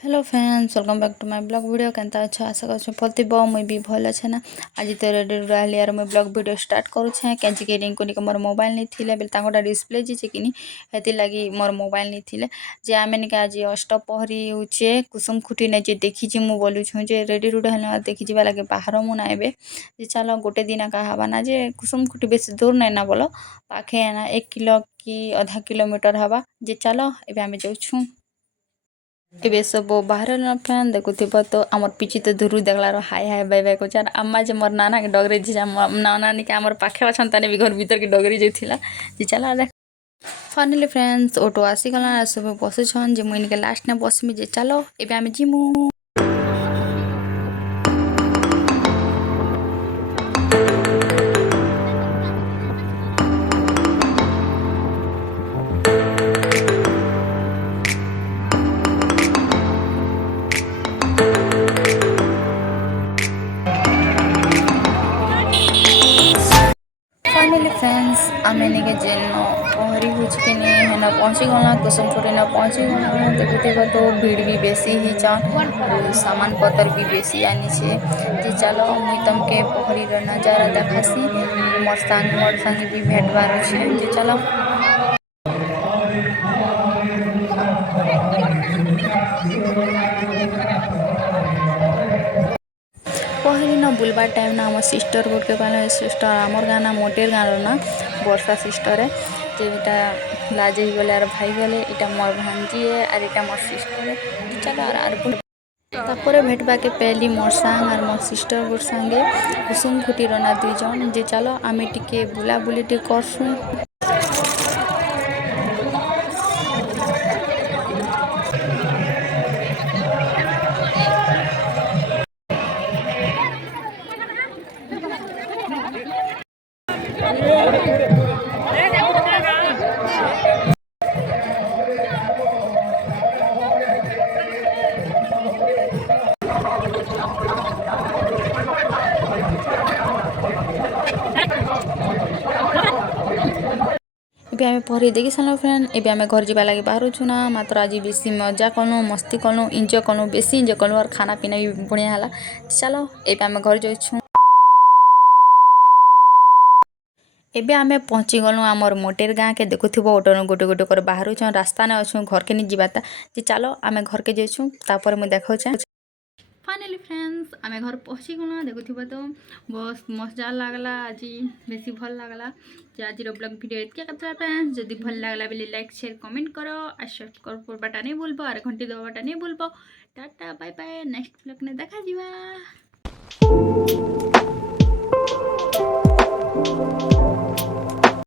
Hello friends, welcome back to my blog video. केनता अच्छा आशा कर पतिब मुई भी भल अच्छे ना। आज तो रेडी रही यार मुई ब्लॉग वीडियो स्टार्ट करुछे कैंची रिंकू निक मोर मोबाइल नहीं थिले बेल तांकोटा डिस्प्ले जीचे कि हेती लगी मोर मोबाइल नहीं थिले जे आमे निके आज अष्टपहरी होचे कुसुम खुटी ने जे देखी मु बोलुछु जे रेडी रूड हेले देखि जिबा लगे बाहर मु ना एबे जे चलो गोटे दिन का हवा ना जे कुसुम खुटी बेसी दूर नहीं ना बोलो पाखे ना 1 किलो कि आधा किलोमीटर हवा जे चलो एबे आमे जाउछु। एबे सब बाहर फैन देखुथिब तो आमर पिची तो दूर देखलार हाय हाय बाय बाय कोचार अम्मा जे मोर नाना के डगरे जे नाना के आमर पाखे अछन ताने भी घर भीतर के डगरी जेथिला जे चला देख। फाइनली फ्रेंड्स ऑटो आसी गला सब बसे छन जे मुइन के लास्ट ने बसमी जे चलो एबे आमे जिमु। फाइनली फ्रेंड्स आमे निके जेन पहरी हुचके ने हेना पहुंची गला कुसुम खुटी ना पहुंची गला देखुथिबा तो भीड़ भी बेसी ही चान और सामान पतर भी बेसी आनी छे जे चलो मुई तमके पहरी रो नजारा देखासी मोर संग भी भेटवार छे जे चलो। पहली न बुलबार टाइम ना आम सिस्टर गोटे पाले सिस्टर आमर गाँ ना मोटेर गाँव ना वर्षा सिस्टर है जेटा लाजे गले आर भाई गले इटा मोर भांजी है और इटा मोर सिस्टर है चलो तापर भेटबा के पहली मोर सांग और मोर सिस्टर गोर संगे कुसुम खुटी रना 2 जन जे चलो आमे टिके बुला बुली टे करसु। एबे आमे पहरी देखी सारो फ्रेंड एबे आमे घर जीवा लगे बाहर छु ना मात्र आज बेसी मजा कलु मस्ती कलु एंजॉय कलु बेसी एंजॉय कलु और खाना पीना भी बढ़िया हला चलो एबे आमे घर जाई छु। एबे आमे पहुंची गलु आमर मोटेर गाँ के देखुथिबो ऑटो गोटे गोटे कर बाहर छु रास्ता ना छु घर के नि जीवाता जे चलो आमे घर के जाई छु तापर मु देखौ छ। फाइनली फ्रेंड्स आमे घर पहुंची गला देखुथिबो तो बस मजा लागला आज बेसी भल लागला जे आज रो ब्लॉग वीडियो एतके कतरा फ्रेंड्स जदी भल लागला बेले लाइक शेयर कमेंट करो और सब्सक्राइब करबाटा नहीं भूलबो और घंटी दबाटा नहीं भूलबो। Tata bye bye next blog ने देखा जीवा।